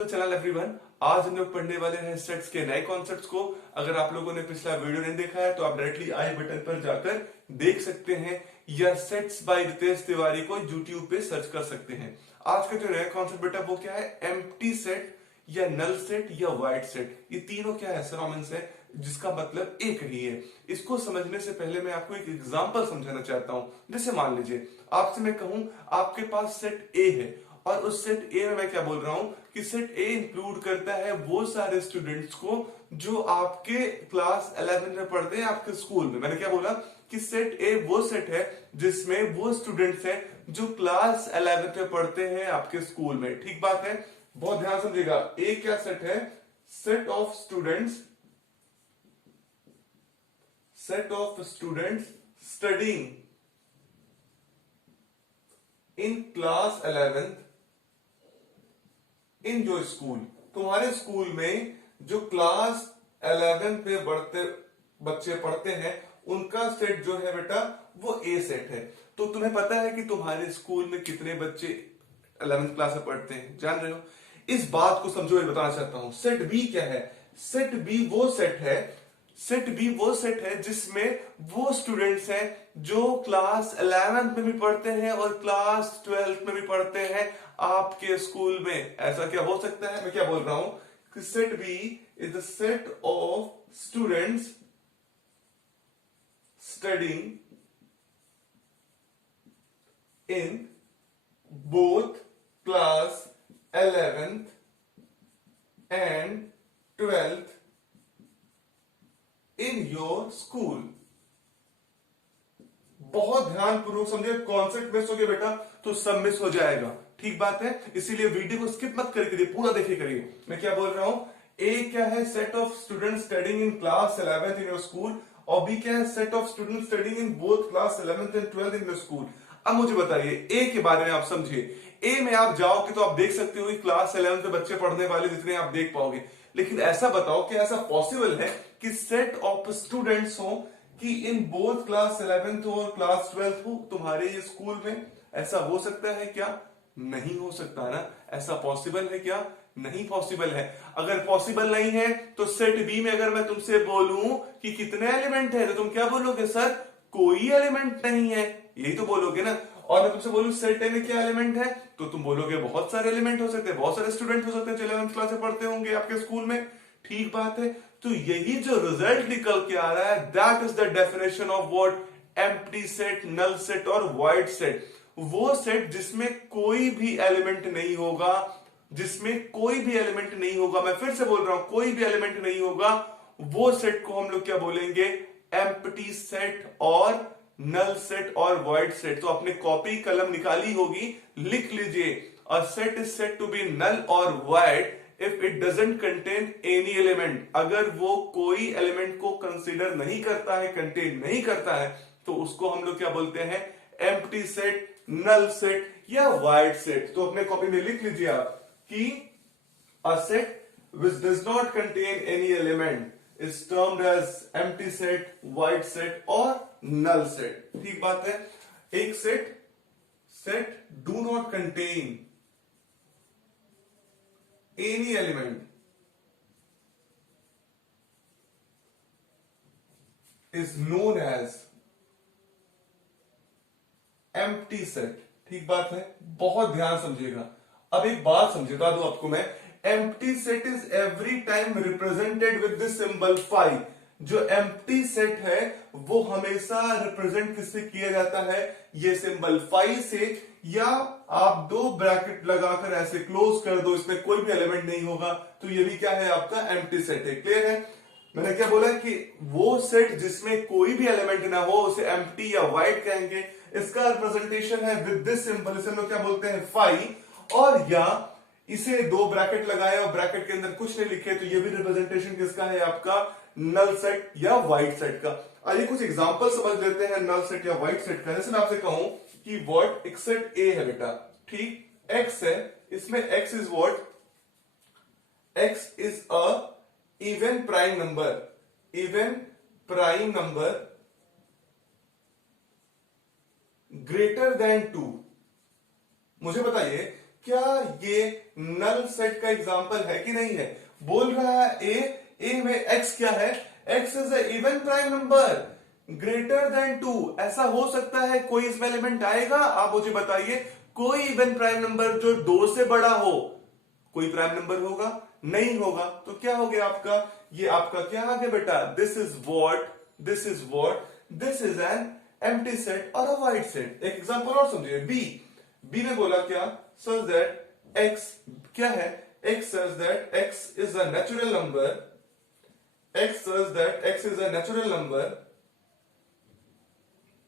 तो channel everyone, आज हम लोग पढ़ने वाले हैं सेट्स के नए कॉन्सेप्ट्स को। अगर आप लोगों ने पिछला वीडियो नहीं देखा है तो आप डायरेक्टली आई बटन पर जाकर देख सकते हैं या सेट्स बाय रितेश तिवारी को यूट्यूब पे सर्च कर सकते हैं। आज का जो नया कॉन्सेप्ट बेटा वो क्या है, एम्प्टी सेट या नल सेट या वाइड सेट। ये तीनों क्या है, सिनोनिम्स है जिसका मतलब एक ही है। इसको समझने से पहले मैं आपको एक एग्जांपल समझाना चाहता हूं। जैसे मान लीजिए आपसे मैं कहूं आपके पास सेट ए है और उस सेट ए में मैं क्या बोल रहा हूं कि सेट ए इंक्लूड करता है वो सारे स्टूडेंट्स को जो आपके क्लास 11 में पढ़ते हैं आपके स्कूल में। मैंने क्या बोला कि सेट ए वो सेट है जिसमें वो स्टूडेंट्स हैं जो क्लास 11 में पढ़ते हैं आपके स्कूल में। ठीक बात है, बहुत ध्यान समझिएगा। ए क्या सेट है, set of students studying in class 11 इन जो स्कूल, तुम्हारे स्कूल में जो क्लास 11 पे बच्चे पढ़ते हैं उनका सेट जो है बेटा वो ए सेट है। तो तुम्हें पता है कि तुम्हारे स्कूल में कितने बच्चे 11th क्लास में पढ़ते हैं, जान रहे हो। इस बात को समझो, ये बताना चाहता हूं। सेट बी क्या है, सेट बी वो सेट है जिसमें वो स्टूडेंट्स हैं जो क्लास 11th में भी पढ़ते हैं और क्लास 12th में भी पढ़ते हैं आपके स्कूल में। ऐसा क्या हो सकता है, मैं क्या बोल रहा हूं कि set B is the set of students studying in both class 11th and 12th in your school. बहुत ध्यानपूर्वक समझे, कॉन्सेप्ट मिस हो गया बेटा तो सब मिस हो जाएगा। ठीक बात है, इसीलिए वीडियो को स्किप मत करिए, पूरा देखिए करिए। मैं क्या बोल रहा हूं, ए क्या है, set of student studying in class 11th in your school, और बी क्या है, set of student studying in both class 11th and 12th in your school. अब मुझे बताइए ए के बारे में, आप समझिए। ए में आप जाओगे तो आप देख सकते हो कि क्लास 11th में बच्चे पढ़ने वाले जितने आप देख पाओगे, लेकिन ऐसा बताओ कि ऐसा पॉसिबल है कि सेट ऑफ स्टूडेंट्स हो कि इन बोथ क्लास 11th और क्लास 12th हो तुम्हारे ये स्कूल में? ऐसा हो सकता है क्या? नहीं हो सकता ना। ऐसा पॉसिबल है क्या? नहीं पॉसिबल है। अगर पॉसिबल नहीं है तो सेट बी में अगर मैं तुमसे बोलूं कि कितने एलिमेंट है तो तुम क्या बोलोगे, सर कोई एलिमेंट नहीं है, यही तो बोलोगे ना। और मैं तुमसे बोलूं सेट ए में क्या एलिमेंट है तो तुम बोलोगे बहुत सारे एलिमेंट हो सकते हैं, बहुत सारे स्टूडेंट हो सकते हैं जो 11th क्लास में पढ़ते होंगे आपके स्कूल में। ठीक बात है, तो यही जो रिजल्ट निकल के आ रहा है that is the definition of what, empty set, null set और वाइड सेट। वो सेट जिसमें कोई भी एलिमेंट नहीं होगा, जिसमें कोई भी एलिमेंट नहीं होगा, मैं फिर से बोल रहा हूं कोई भी एलिमेंट नहीं होगा, वो सेट को हम लोग क्या बोलेंगे, एम्प्टी सेट और नल सेट और वाइड सेट। तो अपने कॉपी कलम निकाली होगी, लिख लीजिए, a set is said to be null और void if it doesn't contain any element. अगर वो कोई एलिमेंट को कंसीडर नहीं करता है, कंटेन नहीं करता है, तो उसको हम लोग क्या बोलते हैं, एम्प्टी सेट, नल सेट या वाइड सेट। तो अपने कॉपी में लिख लीजिए आप कि a set which does not contain any element is termed as empty set, void set और null set। ठीक बात है, एक set do not contain any element is known as empty set। ठीक बात है, बहुत ध्यान समझिएगा। अब एक बात समझेगा दो आपको मैं, empty set is every time represented with this symbol phi. जो एम्प्टी सेट है वो हमेशा रिप्रेजेंट किससे किया जाता है, ये सिंबल फाई से, या आप दो ब्रैकेट लगाकर ऐसे क्लोज कर दो, इसमें कोई भी एलिमेंट नहीं होगा, तो ये भी क्या है आपका एम्प्टी सेट है। क्लियर है, मैंने क्या बोला कि वो सेट जिसमें कोई भी एलिमेंट ना हो उसे एम्प्टी या वाइड कहेंगे। इसका रिप्रेजेंटेशन है विद दिस सिंबल, इसे हम लोग क्या बोलते हैं, फाई। और या इसे दो ब्रैकेट लगाए और ब्रैकेट के अंदर कुछ नहीं लिखे तो ये भी रिप्रेजेंटेशन किसका है आपका, नल सेट या वाइड सेट का। आइए कुछ एग्जांपल समझ लेते हैं नल सेट या वाइड सेट का। जैसे मैं आपसे कहूं कि व्हाट, एक सेट ए है बेटा, ठीक, एक्स है, इसमें x is what, x is a even prime number greater than 2। मुझे बताइए क्या ये नल सेट का एग्जांपल है कि नहीं है? बोल रहा है ए में x क्या है? x is a even prime number greater than 2। ऐसा हो सकता है कोई इसमें एलिमेंट आएगा? आप मुझे बताइए, कोई इवन प्राइम नंबर जो 2 से बड़ा हो, कोई प्राइम नंबर होगा? नहीं होगा। तो क्या हो गया आपका? ये आपका क्या आ गया बेटा? This is an empty set और अ वाइड सेट। एक एग्जांपल और समझिए, बी ने बोला क्या? सच दैट x क्या है? x says that x is a natural number. x says that x is a natural number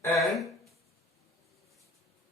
and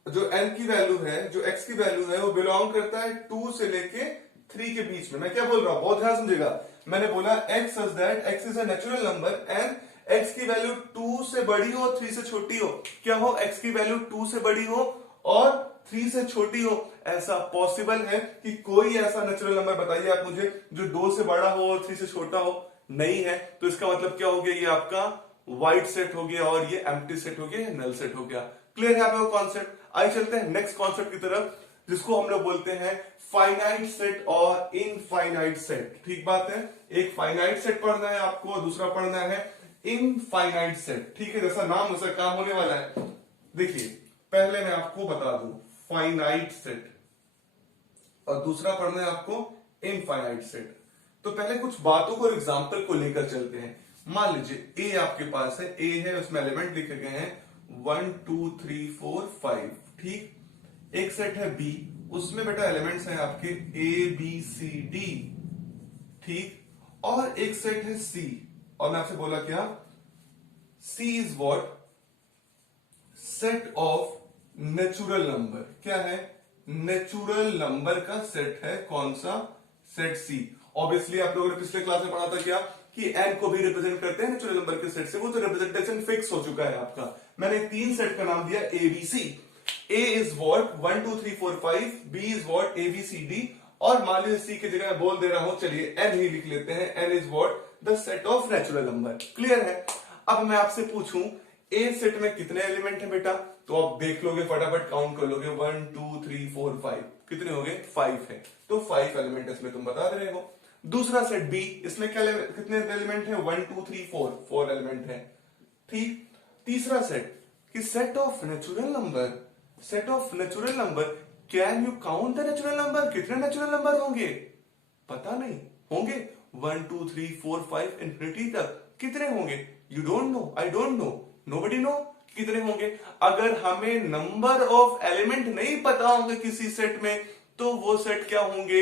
जो n की वैल्यू है, जो x की वैल्यू है, वो बिलोंग करता है 2 से लेके 3 के बीच में। मैं क्या बोल रहा हूं, बहुत ध्यान समझिएगा। मैंने बोला x says that x is a natural number and x की वैल्यू 2 से बड़ी हो, 3 से छोटी हो। क्या हो? x की वैल्यू 2 से बड़ी हो और 3 से छोटी हो। ऐसा पॉसिबल है कि कोई ऐसा नेचुरल नंबर बताइए आप मुझे जो 2 से बड़ा हो और 3 से छोटा हो? नहीं है। तो इसका मतलब क्या हो गया? ये आपका वाइड सेट हो गया और ये एम्प्टी सेट हो गया, ये नल सेट हो गया। क्लियर है आपको कॉन्सेप्ट? आइए चलते हैं नेक्स्ट कॉन्सेप्ट की तरफ, जिसको हम लोग बोलते हैं फाइनाइट सेट और इनफाइनाइट सेट। ठीक बात है, एक फाइनाइट सेट पढ़ना है आपको और दूसरा पढ़ना है इनफाइनाइट सेट। ठीक है, जैसा नाम वैसा काम होने वाला है। देखिए, पहले मैं आपको बता दूं फाइनाइट सेट और दूसरा पढ़ना है आपको इनफाइनाइट सेट। तो पहले कुछ बातों को, एग्जांपल को लेकर चलते हैं। मान लीजिए ए आपके पास है, ए है, उसमें एलिमेंट लिखे गए हैं 1 2 3 4 5। ठीक, एक सेट है बी, उसमें बेटा एलिमेंट्स हैं आपके ए बी सी डी। ठीक, और एक सेट है सी, और मैं आपसे बोला क्या? C is what? Set of natural number. क्या है? नेचुरल नंबर का सेट है। कौन सा? सेट सी। ऑब्वियसली आप लोगों ने पिछले क्लास में पढ़ा था क्या कि एन को भी रिप्रेजेंट करते हैं नेचुरल नंबर के सेट से। वो तो रिप्रेजेंटेशन फिक्स हो चुका है आपका। मैंने 3 सेट का नाम दिया A B C. A is what? 1 2 3 4 5। B is what? A B C D. और मान लीजिए सी की जगह मैं बोल दे रहा हूं, चलिए एन ही लिख लेते हैं। N is what? The set of natural number. Clear है? अब मैं आपसे पूछूं ए सेट में कितने एलिमेंट है बेटा? तो आप देख लोगे, फटाफट काउंट कर लोगे, 1 2 3 4 5। कितने हो गए? 5 है। तो 5 एलिमेंट इसमें तुम बता रहे हो। दूसरा सेट बी, इसमें क्या कितने एलिमेंट है? 1 2 3 4, 4 एलिमेंट है। ठीक, तीसरा सेट कि set of natural number, set of natural number, can you count the natural number? कितने नेचुरल नंबर होंगे? पता नहीं। होंगे 1 2 3 4 5 इंफिनिटी तक। कितने होंगे? You don't know, I don't know, nobody know कितने होंगे। अगर हमें नंबर ऑफ एलिमेंट नहीं पता होंगे किसी सेट में, तो वो सेट क्या होंगे?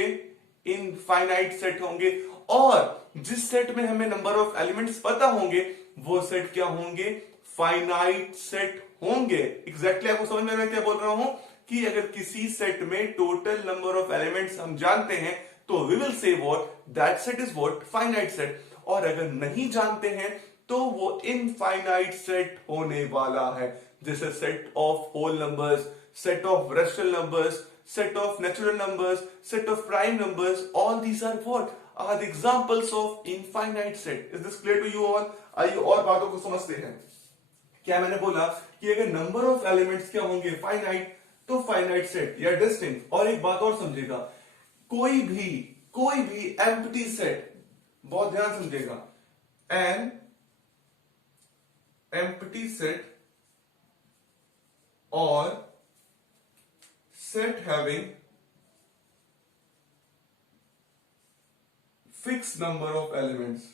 इनफाइनाइट सेट होंगे। और जिस सेट में हमें नंबर ऑफ एलिमेंट्स पता होंगे, वो सेट क्या होंगे? फाइनाइट सेट होंगे। एग्जैक्टली आपको समझ में आ रहा है क्या बोल रहा हूं? कि अगर किसी सेट में टोटल नंबर ऑफ एलिमेंट्स हम जानते हैं, तो we will say what? That set is what? Finite set. और अगर नहीं जानते हैं, तो वो इनफाइनाइट सेट होने वाला है। जैसे set of whole numbers, set of rational numbers, set of natural numbers, set of prime numbers, all these are what? Are the examples of infinite set. Is this clear to you all? आइए और बातों को समझते हैं। क्या मैंने बोला कि अगर नंबर ऑफ एलिमेंट्स क्या होंगे? फाइनाइट, तो फाइनाइट सेट या डिस्टिंक्ट। और एक बात और समझिएगा, कोई भी एम्प्टी सेट, बहुत ध्यान समझिएगा, एन एम्प्टी सेट और set having fixed number of elements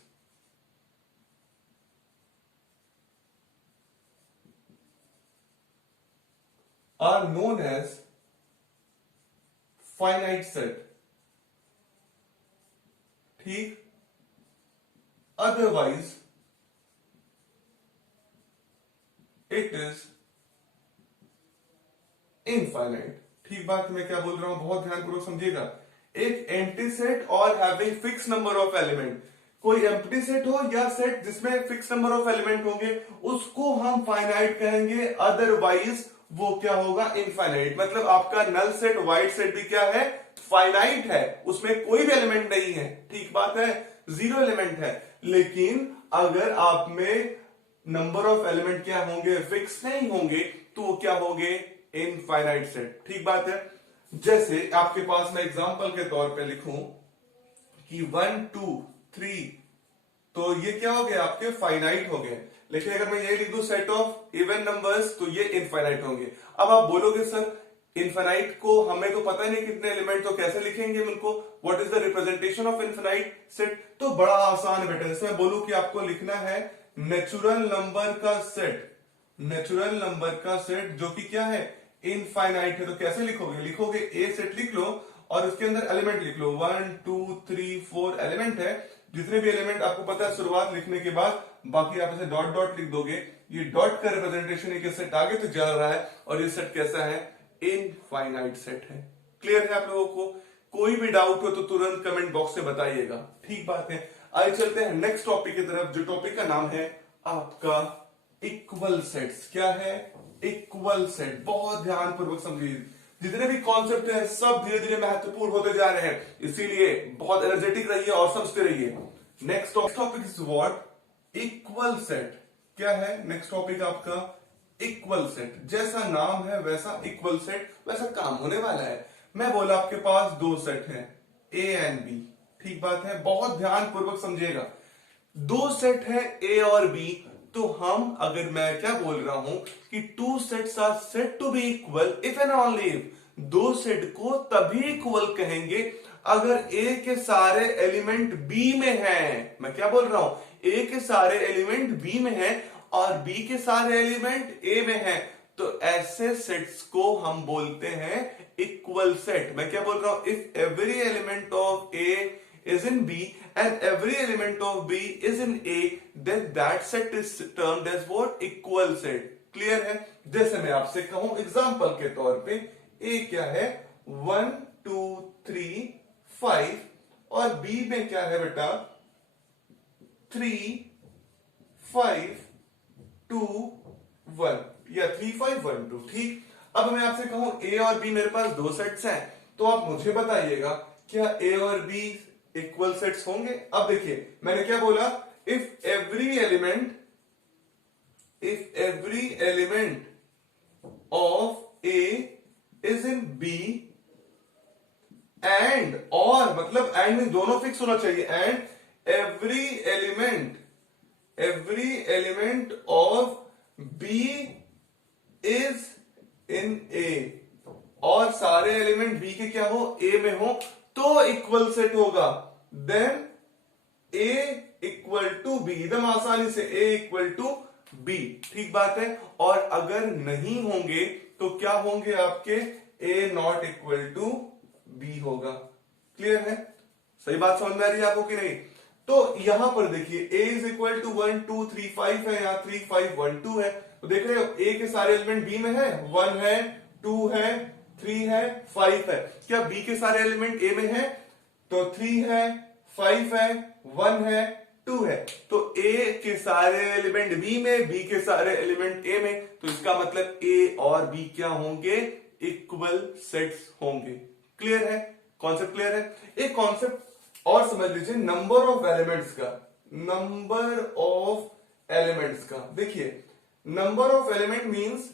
are known as finite set. ठीक, otherwise it is infinite. ठीक बात मैं क्या बोल रहा हूं, बहुत ध्यानपूर्वक समझिएगा। एक एम्प्टी सेट और having fix number of element, कोई एम्प्टी सेट हो या सेट जिसमें फिक्स नंबर ऑफ एलिमेंट होंगे, उसको हम फाइनाइट कहेंगे। अदरवाइज वो क्या होगा? इनफाइनाइट। मतलब आपका नल सेट, वाइड सेट भी क्या है? फाइनाइट है, उसमें कोई भी एलिमेंट नहीं है। ठीक बात है, 0 एलिमेंट है। लेकिन अगर आप में नंबर ऑफ एलिमेंट क्या होंगे? फिक्स नहीं होंगे, तो वो क्या होंगे? Infinite set. ठीक बात है। जैसे आपके पास मैं एग्जांपल के तौर पे लिखूं कि 1 2 3, तो ये क्या हो गया आपके फाइनाइट हो गए। लेकिन अगर मैं ये लिख दूं सेट ऑफ इवन नंबर्स, तो ये इनफाइनाइट होंगे। अब आप बोलोगे सर इनफाइनाइट को हमें तो पता ही नहीं कितने एलिमेंट, तो कैसे लिखेंगे हम इनको, what is the representation of infinite set? तो बड़ा आसान है बेटा। जैसे मैं बोलूं कि आपको लिखना है नेचुरल नंबर का सेट, नेचुरल नंबर का सेट जो कि क्या है, इनफाइनाइट है। तो कैसे लिखोगे, लिखोगे ए सेट लिख लो और उसके अंदर एलिमेंट लिख लो, 1 2 3 4 एलिमेंट है। जितने भी एलिमेंट आपको पता है शुरुआत लिखने के बाद, बाकी आप ऐसे डॉट डॉट लिख दोगे। ये डॉट का रिप्रेजेंटेशन एक सेट आगे तो जा रहा है, और ये सेट कैसा है, इनफाइनाइट सेट है। क्लियर है आप लोगों को? कोई भी डाउट हो तो तुरंत कमेंट बॉक्स में बताइएगा, ठीक बात है। आइए चलते हैं नेक्स्ट टॉपिक की तरफ, जो टॉपिक का नाम है आपका इक्वल सेट्स। क्या है, इक्वल सेट। बहुत ध्यानपूर्वक समझिए, जितने भी कॉन्सेप्ट है सब धीरे धीरे महत्वपूर्ण होते जा रहे हैं, इसीलिए बहुत एनर्जेटिक रहिए और समझते रहिए। Next topic is what, equal set. क्या है नेक्स्ट टॉपिक आपका, इक्वल सेट। जैसा नाम है वैसा इक्वल सेट, वैसा काम होने वाला है। मैं बोला आपके पास दो सेट हैं, ए एंड बी, ठीक बात है। बहुत ध्यानपूर्वक समझिएगा, दो सेट है ए और बी, तो हम अगर मैं क्या बोल रहा हूं कि two sets are said to be equal if and only if, दो सेट को तभी इक्वल कहेंगे अगर ए के सारे एलिमेंट बी में हैं। मैं क्या बोल रहा हूं, ए के सारे एलिमेंट बी में हैं और बी के सारे एलिमेंट ए में हैं, तो ऐसे सेट्स को हम बोलते हैं इक्वल सेट। मैं क्या बोल रहा हूं, if every element of A is in B and every element of B is in A, then that set is termed as what, equal set। Clear है? जैसे मैं आपसे कहूं एग्जांपल के तौर पे, A क्या है 1 2 3 5 और B में क्या है बेटा 3 5 2 1 या 3 5 1 2। ठीक, अब मैं आपसे कहूं A और B मेरे पास दो सेट्स हैं, तो आप मुझे बताइएगा क्या A और B इक्वल सेट्स होंगे? अब देखिए मैंने क्या बोला, if every element of A is in B and, और मतलब एंड में दोनों फिक्स होना चाहिए, and every element of B is in A, और सारे एलिमेंट बी के क्या हो, ए में हो, तो इक्वल सेट होगा। Then A equal to B, एकदम आसानी से ए इक्वल टू बी, ठीक बात है। और अगर नहीं होंगे तो क्या होंगे आपके, ए नॉट इक्वल टू बी होगा। क्लियर है? सही बात समझ में आ रही है आपको कि नहीं? तो यहां पर देखिए ए इज इक्वल टू 1 2 3 5 है, यहां 3 5 1 2 है, तो देख रहे हो ए के सारे एलिमेंट बी में है, 1 है 2 है 3 है 5 है। क्या बी के सारे एलिमेंट ए में है? तो 3 है 5 है 1 है 2 है। तो ए के सारे एलिमेंट बी में, बी के सारे एलिमेंट ए में, तो इसका मतलब ए और बी क्या होंगे, इक्वल सेट्स होंगे। क्लियर है? कॉन्सेप्ट क्लियर है? एक कॉन्सेप्ट और समझ लीजिए नंबर ऑफ एलिमेंट्स का। नंबर ऑफ एलिमेंट्स का देखिए, नंबर ऑफ एलिमेंट मींस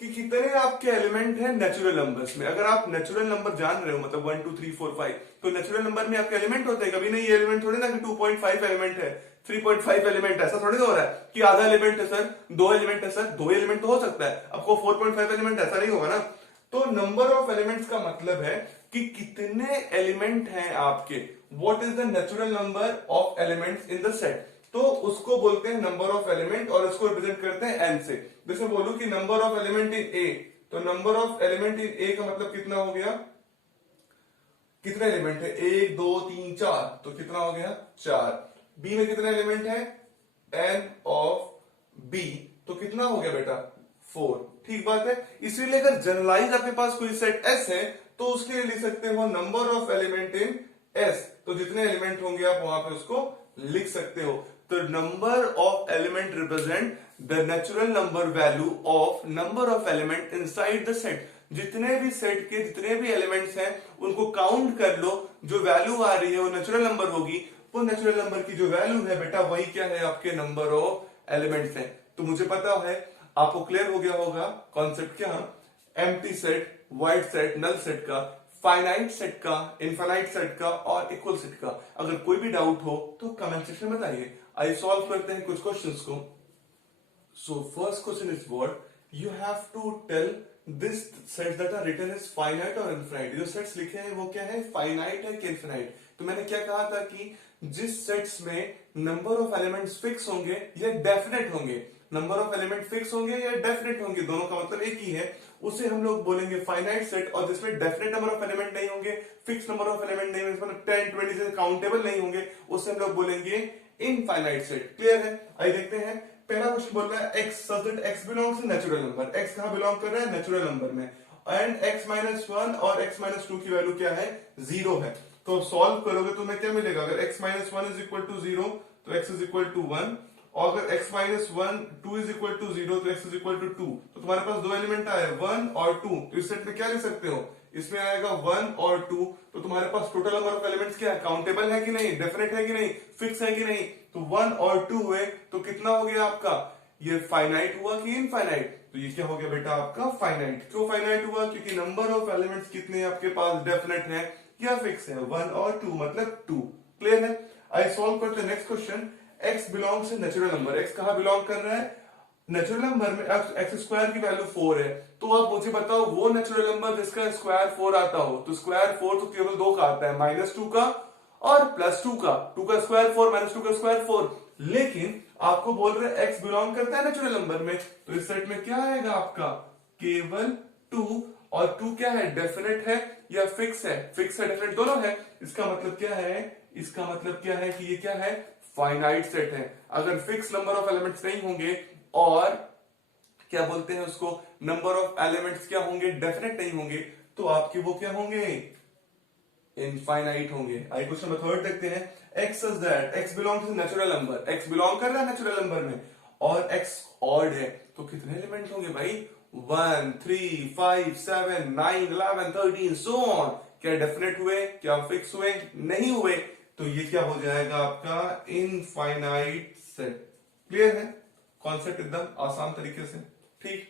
कि कितने आपके एलिमेंट हैं नेचुरल नंबर्स में। अगर आप नेचुरल नंबर जान रहे हो, मतलब 1 2 3 4 5, तो नेचुरल नंबर में आपके एलिमेंट होते हैं। कभी नहीं ये एलिमेंट थोड़ी ना कि 2.5 एलिमेंट है, 3.5 एलिमेंट है, ऐसा थोड़ी ना हो रहा है कि आधा एलिमेंट है सर, 2 एलिमेंट है सर, 2 एलिमेंट तो हो सकता है, आपको 4.5 एलिमेंट ऐसा नहीं होगा ना। तो नंबर ऑफ एलिमेंट्स का मतलब है कि कितने एलिमेंट हैं आपके, what is the natural number of elements in the set, तो उसको बोलते हैं नंबर ऑफ एलिमेंट, और उसको रिप्रेजेंट करते हैं एन से। जैसे बोलूं कि नंबर ऑफ एलिमेंट इन ए, तो नंबर ऑफ एलिमेंट इन ए का मतलब कितना हो गया, कितने एलिमेंट है, 1 2 3 4, तो कितना हो गया 4। बी में कितने एलिमेंट है, एन ऑफ बी, तो कितना हो गया बेटा 4। ठीक बात है। इसीलिए अगर जनरलाइज आपके पास कोई सेट एस है, तो उसके लिए लिख सकते हो number of element in S, तो जितने एलिमेंट होंगे आप वहां पे उसको लिख सकते हो। तो number of element represent the natural number value of number of element inside the set. जितने भी सेट के जितने भी एलिमेंट्स हैं उनको काउंट कर लो, जो वैल्यू आ रही है वो नेचुरल नंबर होगी, वो नेचुरल नंबर की जो वैल्यू है बेटा वही क्या है, आपके नंबर ऑफ एलिमेंट्स है। तो मुझे पता है, आपको क्लियर हो गया होगा कॉन्सेप्ट क्या, empty set void set, null set का, फाइनाइट सेट का, इनफाइनाइट सेट का और इक्वल सेट का। अगर कोई भी डाउट हो तो कमेंट सेक्शन में बताइए। आइए सॉल्व करते हैं कुछ क्वेश्चंस को। So first question is what? You have to tell this sets that are written as finite or infinite। जो सेट्स लिखे हैं वो क्या है, फाइनाइट है कि इनफिनाइट। तो मैंने क्या कहा था कि जिस सेट्स में नंबर ऑफ एलिमेंट्स फिक्स होंगे या डेफिनेट होंगे, नंबर ऑफ एलिमेंट फिक्स होंगे या डेफिनेट होंगे, दोनों का मतलब एक ही है, उसे हम लोग बोलेंगे फाइनाइट सेट। और जिसमें डेफिनेट नंबर ऑफ एलिमेंट नहीं होंगे, फिक्स नंबर ऑफ एलिमेंट नहीं होंगे, मतलब 10 20 से काउंटेबल नहीं होंगे, उसे हम लोग बोलेंगे इनफाइनाइट सेट। क्लियर है? आइए देखते हैं। पहला क्वेश्चन बोल रहा है x such that x belongs to natural number. x कहां बिलोंग कर रहा है, नेचुरल नंबर में, एंड x माइनस 1 और x माइनस 2 की वैल्यू क्या है, 0 है। तो सॉल्व करोगे तो तुम्हें क्या मिलेगा, अगर x minus 1 is equal to 0 तो x इज इक्वल टू 1, और अगर x minus 1 2 is equal to 0 तो x इज इक्वल टू 2। तो तुम्हारे पास दो एलिमेंट आए 1 और 2, तो इस सेट में क्या लिख सकते हो, इसमें आएगा 1 और 2। तो तुम्हारे पास टोटल नंबर ऑफ एलिमेंट्स क्या है, काउंटेबल है कि नहीं, डेफिनेट है कि नहीं, फिक्स है कि नहीं। तो 1 और 2 हुए तो कितना हो गया आपका, ये फाइनाइट हुआ कि इनफाइनाइट। तो ये क्या हो गया बेटा आपका फाइनाइट। क्यों फाइनाइट हुआ, क्योंकि नंबर ऑफ एलिमेंट्स कितने आपके पास, डेफिनेट है या फिक्स है, 1 और 2 मतलब 2। क्लियर है? आई सॉल्व करते हैं next question. x belongs to natural number. x कहां बिलोंग कर रहा है, नेचुरल नंबर में। एक्स स्क्वायर की वैल्यू 4 है, तो आप मुझे बताओ वो नेचुरल नंबर जिसका स्क्वायर 4 आता हो। तो स्क्वायर 4 तो केवल दो का आता है, -2 का और +2 का। 2 का स्क्वायर 4, -2 का स्क्वायर 4। लेकिन आपको बोल रहे हैं x बिलोंग करता है नेचुरल नंबर में, तो इस सेट में क्या आएगा आपका, केवल 2। और 2 क्या है, डेफिनेट है या फिक्स है, फिक्स है डेफिनेट दोनों है। इसका मतलब क्या है, इसका मतलब क्या है कि ये क्या है, फाइनाइट सेट है। अगर फिक्स नंबर ऑफ एलिमेंट्स नहीं होंगे और क्या बोलते हैं उसको, नंबर ऑफ एलिमेंट्स क्या होंगे, डेफिनेट नहीं होंगे, तो आपके वो क्या होंगे, इनफाइनाइट होंगे। आइए क्वेश्चन नंबर 3 देखते हैं। x such that x belongs to natural number. x belong कर रहा है नेचुरल नंबर में और x ऑड है, तो कितने एलिमेंट होंगे भाई, 1 3 5 7 9 11 13 सो ऑन। क्या डेफिनेट हुए, क्या फिक्स हुए, नहीं हुए, तो ये क्या हो जाएगा आपका इनफाइनाइट सेट। क्लियर है? कॉन्सेप्ट एकदम आसान तरीके से। ठीक,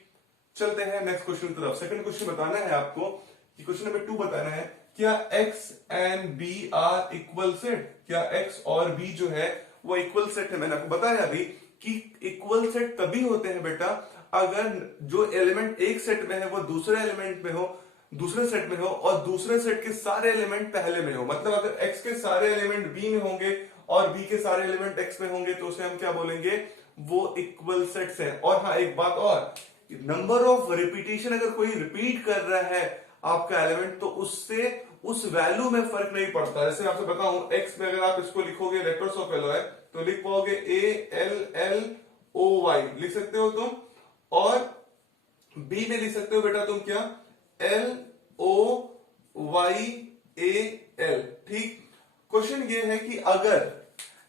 चलते हैं नेक्स्ट क्वेश्चन की तरफ। सेकंड क्वेश्चन बताना है आपको, क्वेश्चन नंबर 2 बताना है, क्या x and b are equal set. क्या x और b जो है वो इक्वल सेट है। मैंने आपको बताया अभी कि इक्वल सेट तभी होते हैं बेटा अगर जो एलिमेंट एक सेट में है वो दूसरे एलिमेंट में हो, दूसरे सेट में हो, और दूसरे सेट के सारे एलिमेंट पहले में हो। मतलब अगर x के सारे एलिमेंट b में होंगे और b के सारे एलिमेंट x में होंगे तो उसे हम क्या बोलेंगे, वो इक्वल सेट्स हैं। और हाँ एक बात और, नंबर ऑफ रिपीटेशन अगर कोई रिपीट कर रहा है आपका एलिमेंट तो उससे उस वैल्यू में फर्क नहीं पड़ता। जैसे आपसे बताऊं, x में अगर आप इसको लिखोगे लेटर्स ऑफ एलॉय तो लिख पाओगे ALLOY लिख सकते हो तुम, और b में लिख सकते हो बेटा तुम क्या, LOYAL। ठीक, क्वेश्चन ये है कि अगर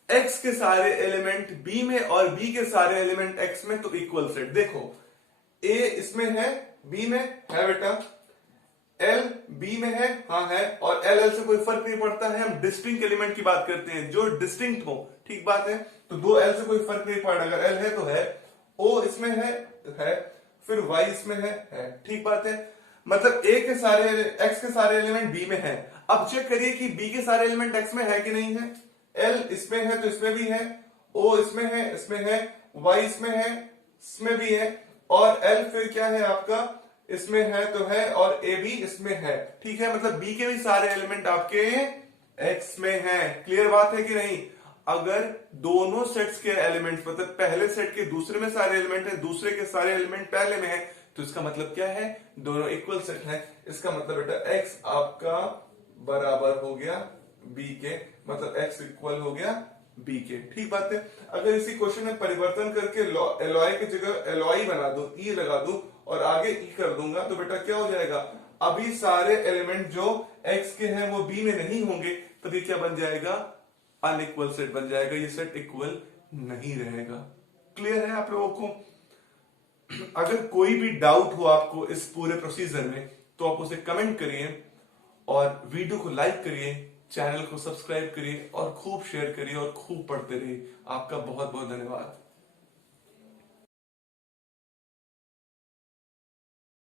x के सारे एलिमेंट b में और b के सारे एलिमेंट x में तो इक्वल सेट। देखो a इसमें है, b में है बेटा, L B में है, हाँ है, और L से कोई फर्क नहीं पड़ता है। हम डिस्टिंक्ट एलिमेंट की बात करते हैं जो डिस्टिंक्ट हो, ठीक बात है। तो दो L से कोई फर्क नहीं पड़ रहा, अगर L है तो है, O इसमें है, फिर Y इसमें है, ठीक बात है। मतलब A के सारे X के सारे एलिमेंट B में है। अब चेक करिए कि B के सारे एलिमेंट X में है कि नहीं है। L इसमें है तो इसमें भी है, O इसमें है, Y इसमें है, इसमें भी है, और L फिर क्या है आपका, इसमें है तो है, और ए भी इसमें है। ठीक है, मतलब बी के भी सारे एलिमेंट आपके एक्स में हैं। क्लियर बात है कि नहीं। अगर दोनों सेट्स के एलिमेंट्स मतलब पहले सेट के दूसरे में सारे एलिमेंट है, दूसरे के सारे एलिमेंट पहले में है, तो इसका मतलब क्या है, दोनों इक्वल सेट है। इसका मतलब बेटा एक्स आपका बराबर हो गया बी के, मतलब एक्स इक्वल हो गया बी के। ठीक बात है। अगर इसी क्वेश्चन में परिवर्तन करके एलॉय की जगह एलॉय बना दो, ई लगा दो और आगे ई कर दूंगा, तो बेटा क्या हो जाएगा, अभी सारे एलिमेंट जो x के हैं वो b में नहीं होंगे, तो ये क्या बन जाएगा, अनइक्वल सेट बन जाएगा। ये सेट इक्वल नहीं रहेगा। क्लियर है आप लोगों को। अगर कोई भी डाउट हो आपको इस पूरे प्रोसीजर में तो आप उसे कमेंट करिए और वीडियो को लाइक करिए, चैनल को सब्सक्राइब करिए और खूब शेयर करिए और खूब पढ़ते रहिए। आपका बहुत बहुत धन्यवाद।